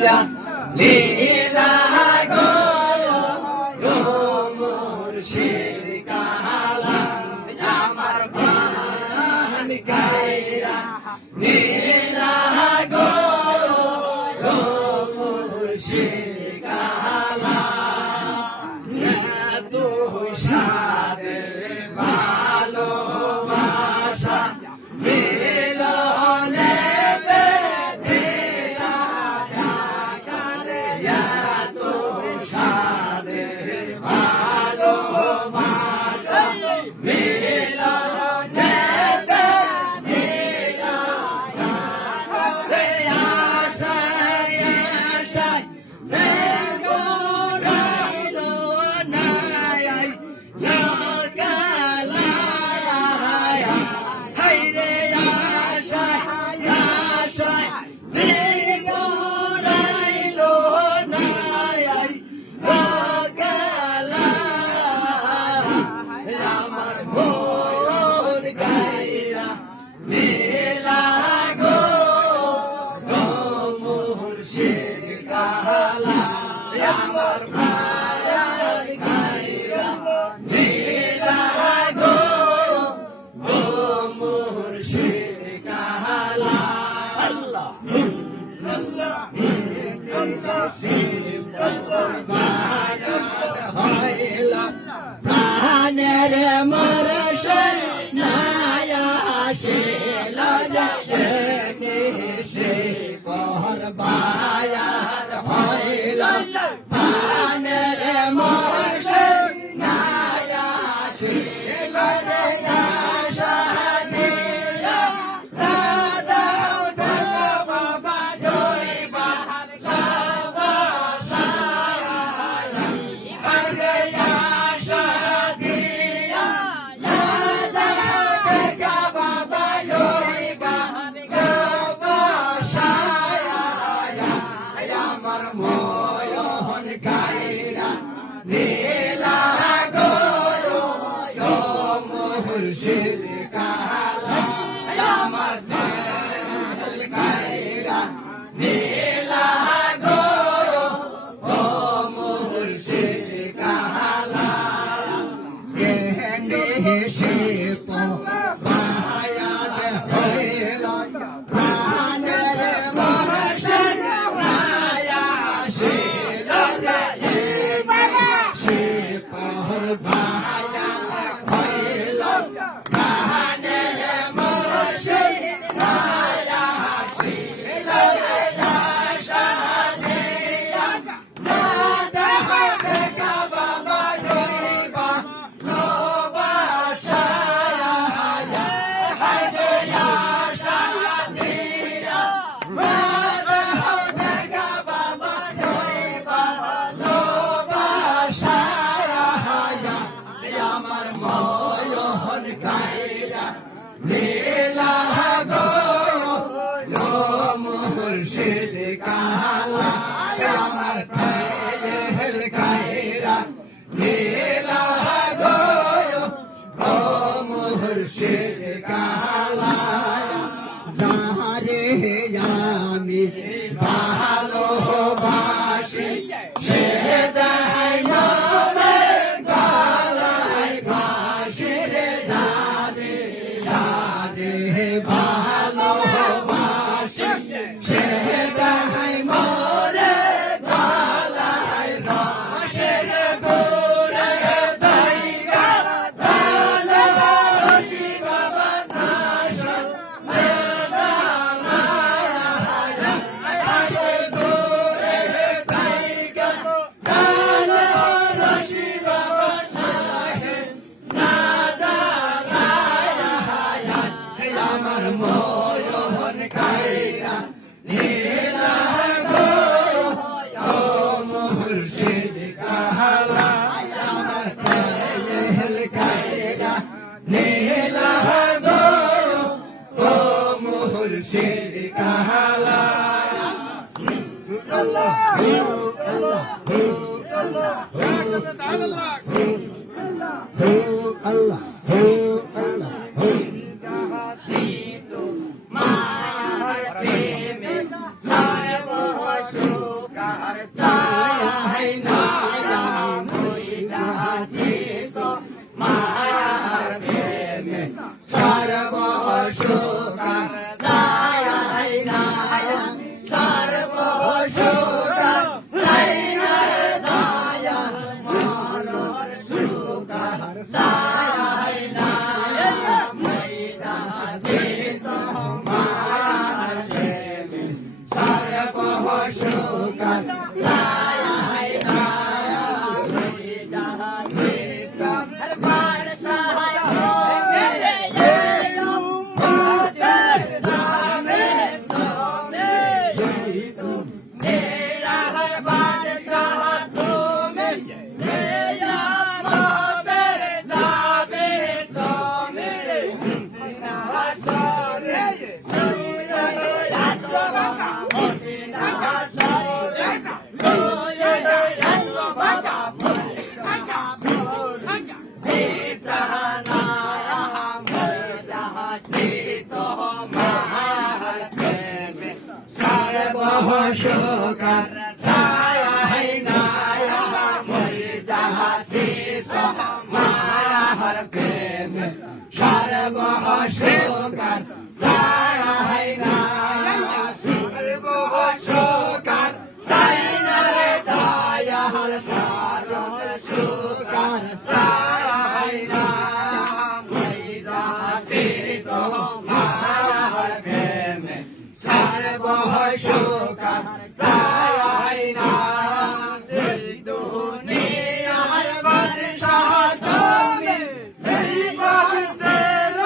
কাইরা লীলা গো মুর্শিদ কালা আমার প্রাণ কাইরা লীলা গো মুর্শিদ কালা তুই সাদের ভালোবাসা মিলনেতে জিয়া করে তো সাদের ভালোবাসা মিলনেতে জিয়া করে আশায় আশায় বেগুড়াইলো নাই লোকালায় হাইরে আশায় আশায় বেগুড়াইলো নাই লোকালায় আমার মন গাইরা লীলা গো মুর্শিদ কালা আমার প্রাণ গাইরা লীলা গো মুর্শিদ কালা আল্লাহ আল্লাহ প্রাণের মরশে নায়া শিল সে পর বায়ার হইল প্রাণের মরশে নায়া শিল আশা দিয়া দাদাও দাদা বাবা জয় বাহার বাসা আরে আশা দিয়া দাদাও দাদা বাবা জয় বাহার বাসা আমার ময়ন গায়রা নীলা গো মুর্শিদ কালা আমার দিল গায়রা নীলা গো মুর্শিদ কালা কেনে সে পায়াদ হইল প্রাণের মরশন মায়া শিল সে পর বায়া হইল প্রাণের মরশন মায়া শিল আশা দিয়া দাদা দেখা বাবা জয়বা লোবাসা হায়রে আশা দিয়া দাদা দেখা বাবা জয়বা লোবাসা আমার ময়ন গায়রা লীলা গো মুর্শিদ কালা আমার দিল গায়রা লীলা গো মুর্শিদ কালা যাহারে আমি ভালোবাসি সে দেয় নবে গলায় ফাঁসি রে যারে যারে ভালোবাসি সে দেয় মোরে গলায় ফাঁসি রে দূরে দাইগা ভালোবাসি বাবা নাশ আমার ময়ন গায়রা লীলা গো মুর্শিদ কালা আমার দিল গায়রা লীলা গো মুর্শিদ কালা আল্লাহ আল্লাহ আল্লাহ আল্লাহ আল্লাহ সায়াই নায়া মইরা সিত মায়ার প্রেমে সর্বসুকার সায়াই নায়া সর্বসুকার সাইনার দয়া মরর সুকার সায়াই নায়া মইরা সিত মায়ার প্রেমে সর্বসুকার সায়াই নায়া মইরা সিত মার সাহায় সর্বসুকার সায়াই নায়া মইরা সিত মায়ার প্রেমে সর্বসুকার সায়াই নায়া সর্বসুকার সাইনার দয়াল সারণ সুকার সায়াই নায়া মইরা সিত মায়ার প্রেমে সর্বসুকার সায়াই নায়া এই দুনিয়ার বাদশাহ তুমি এই বান্দার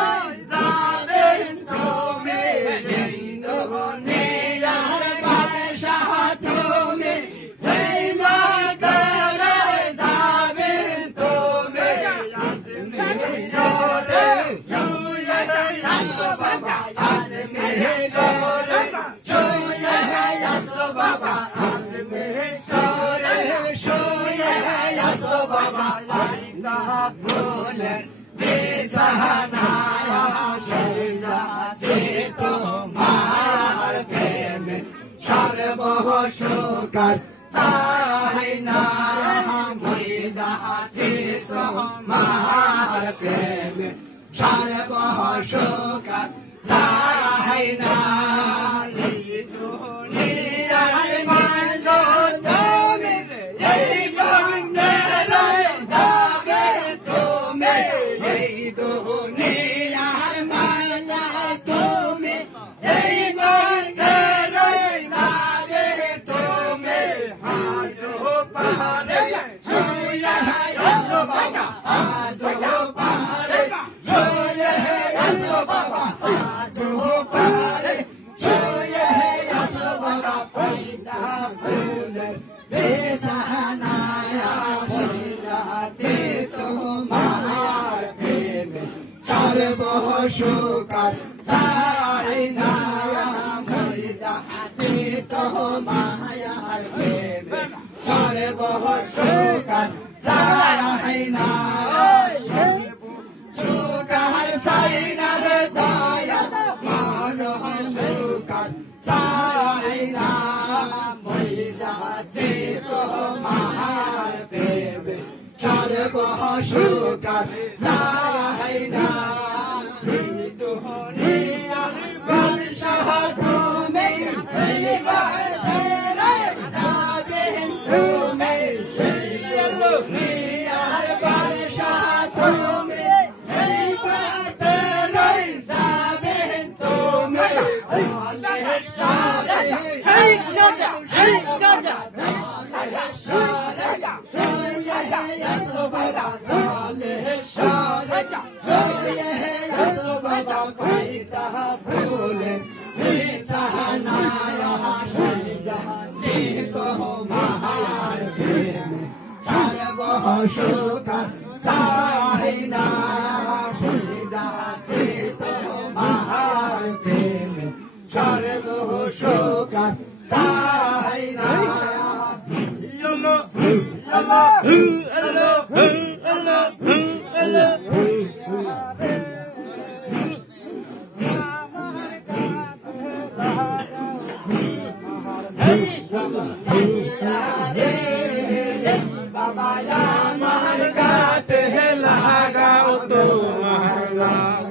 যাবেন তুমি এই দুনিয়ার বাদশাহ তুমি এই বান্দার যাবেন তুমি আজমিরে জুয়ে আসো বাবা আজমিরে সর্বসুকার সায়াই নায়া মইরা সিত মায়ার প্রেমে সর্বসুকার সায়াই নায়া এই দুনিয়ার মানুষ তুমি এই বান্দার যাবে তুমি এই দুনিয়ার মায়া তুমি এই বান্দার যাবে তুমি আজো পারে ছুঁয়ে আসো বাবা আজো পারে ছুঁয়ে আসো বাবা আজো পারে ছুঁয়ে আসো বাবা পয়দা ফুলের বেসানায়া মইরা সিত মায়ার প্রেমে সর্বসুকার সায়াই নায়া মইরা সিত মায়ার প্রেমে সর্বসুকার সায়াই নায়া সুকার সাইনার দয়া মরর সুকার সায়াই নায়া মইরা সিত মায়ার প্রেমে সর্বসুকার সায়াই নায়া এই দুনিয়ার বাদশাহ তুমি এই বান্দার যাবেন তুমি এই দুনিয়ার বাদশাহ তুমি এই বান্দার যাবেন তুমি আল্লাহর সাথে এই গাজা আল্লাহর সাথে ছুঁয়ে আসো বাবা আল্লাহর সাথে ছুঁয়ে আসো বাবা পয়দা ফুলের বেসানায়া মইরা সিত মায়ার প্রেমে সর্বসুকার সায়াই নায়া মইরা সিত মায়ার প্রেমে সর্বসুকার সায়াই নায়া Allah বাবা আমার গাতে লাগাও তোমার নাম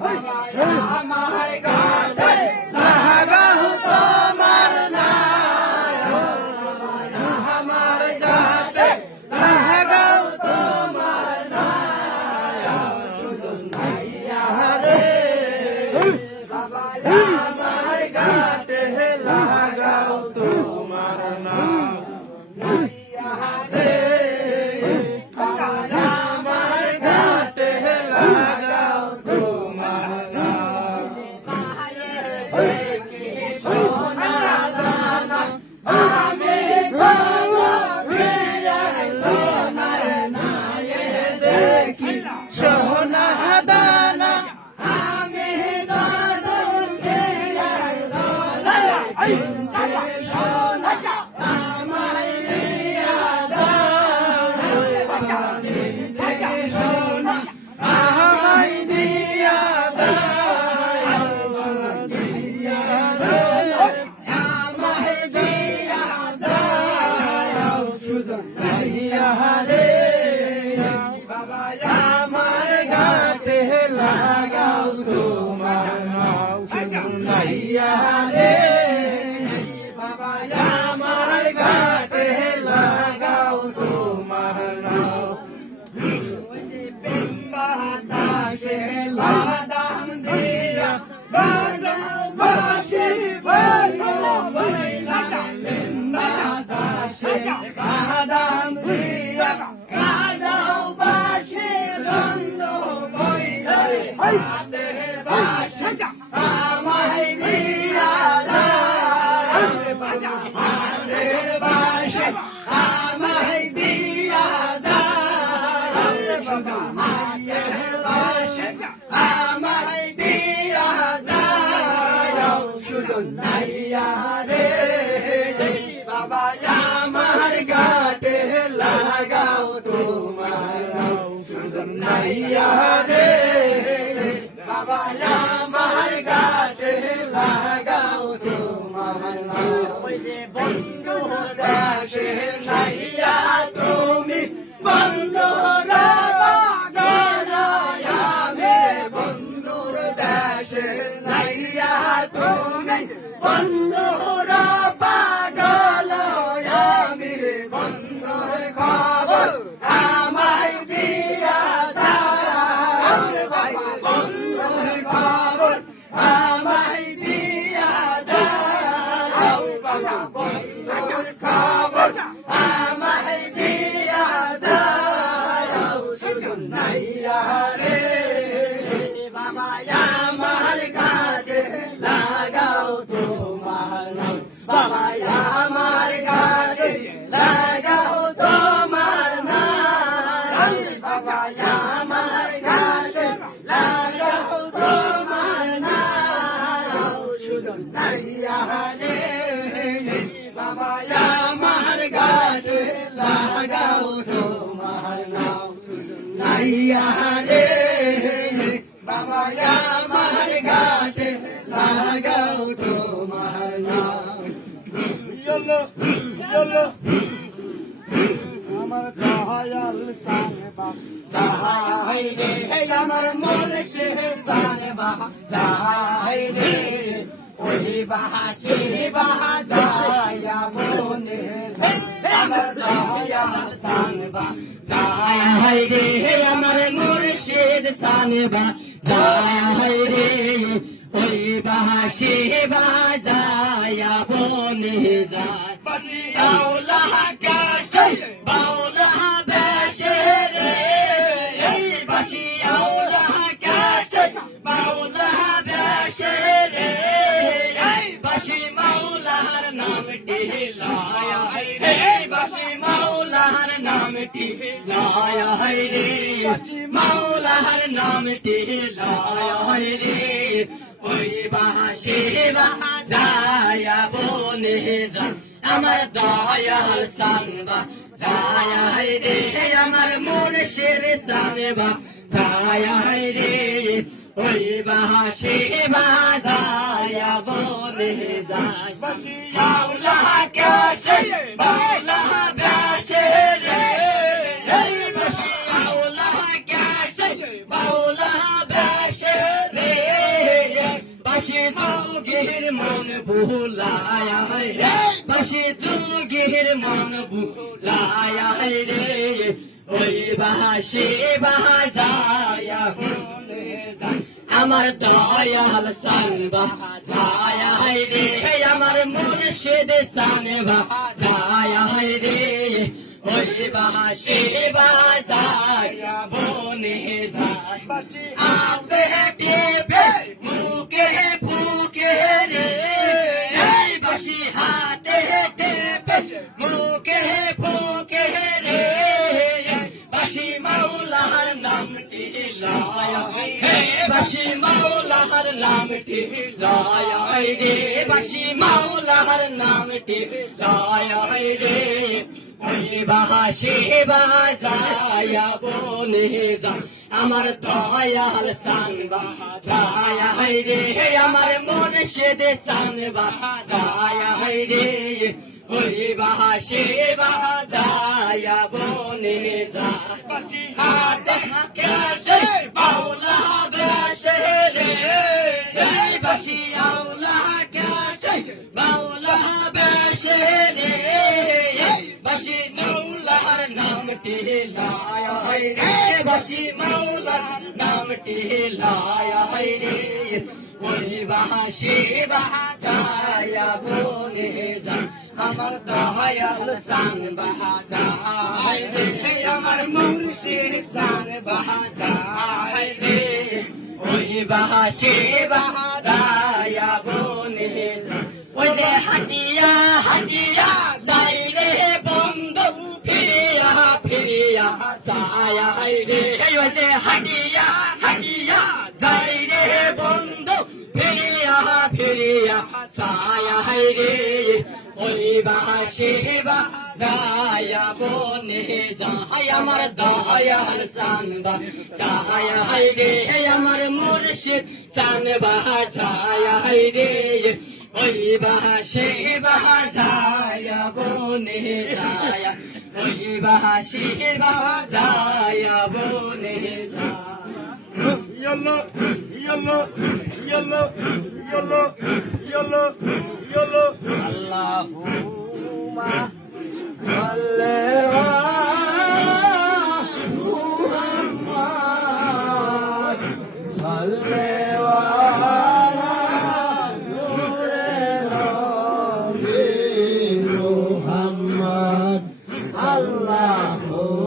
আমার গাতে লাগাও তোমার নাম আমার গাতে লাগাও তোমার নাম শুধু নাইয়া রে বাবা আমার গাতে লাগাও তোমার নাম নাইয়া রে বাবা আমার গাতে লাগাও তোমার নাম শুধু নাইয়া রে বাবা আমার গাতে লাগাও তোমার নাম বন্ধু দেশে নাইয়া তুমি বন্ধু বন্ধুর দেশে নাইয়া তুমি বন্ধুর পাগল আমি বন্ধুর খবর আমায় দিয়া দাও বন্ধুর খবর আমায় দিয়া দাও বন্ধুর খবর আমায় দিয়া দাও শুধু নাইয়া রে বাবা আমার গাতে লাগাও তোমার নাম বাবা আমার গাতে লাগাও তোমার নাম বাবা আমার গাতে লাগাও তোমার নাম শুধু নাইয়া রে বাবা আমার গাতে লাগাও তোমার নাম শুধু নাইয়া রে বাবা আমার গাতে লাগাও তোমার নাম আমার দয়াল সাহেবা যাই রে আমার মন সে সাহেবা যাই রে ওই বাহাসি বাহা যায়া মনে আমার দয়াল সাহেবা যাই রে আমার মুর্শিদ সাহেবা যাই রে ওই বাহাসি বাজায়া বনে যায় বাউলা কাশে বাউলা বেশে রে এই বাসি আউলা কাশে বাউলা বেশে রে এই বাসি মাওলার নামটি লায়া রে বাসি মাওলার নামটি লায়া রে মাওলার নামটি লায়া রে ওই বাহাসে বাজায়া বনে যায় আমার দয়াল সাংবা যায় রে আমার মুর্শিদ সাংবা যায় রে ওই বাহাসে বাজায়া বনে যায় বাউলা কাশে বাউলা যুগের মন বুলায়া রে ওই বাঁশি বাজায়া বনে যায় আমার দয়াল সান বাজায়া রে আমার মুর্শিদ সান বাজায়া রে ওই বাঁশি বাজায়া বনে যায় আতে টেপে মুখে ফুকে রে এই বাঁশি হাতে টেপে মুখে ফুকে রে বাঁশি মাওলার নামটি লয় হে বাঁশি মাওলার নামটি লয় রে বাঁশি মাওলার নামটি লয় রে ওই বাঁশি বাজায়া বনে যায় আমার দয়াল সান বাজায়া রে আমার মুর্শিদ সান বাজায়া রে ওই বাঁশি বাজায়া বনে যায় হাতে কেশে বাউলা বেশে রে এই বাঁশি আউলা কেশে বাউলা বেশে রে বাঁশি মাওলার নামটি লয় রে বাঁশি মাওলার নামটি লয় রে ওই বাঁশি বাজায়া বনে যায় আমার দয়াল সান বাজায় রে আমার মুর্শিদ সান বাজায় রে ওই বাঁশি বাজায়া বনে যায় ওই যে হাটিয়া হাটিয়া যাই রে বন্ধু ফিরিয়া ফিরিয়া ছায়া রে ওই যে হাটিয়া হাটিয়া যাই রে বন্ধু ফিরিয়া ফিরিয়া ছায়া রে ওই বাঁশি বাজায়া বনে যায় আমার দয়াল সান বাজায়া রে আমার মুর্শিদ সান বাজায়া রে ওই বাঁশি বাজায়া বনে যায় ওই বাঁশি বাজায়া বনে যায় Yalla, yalla, yalla, yalla, yalla, yalla. Allahumma salli ala Muhammad salli ala nure nabi Muhammad Allahumma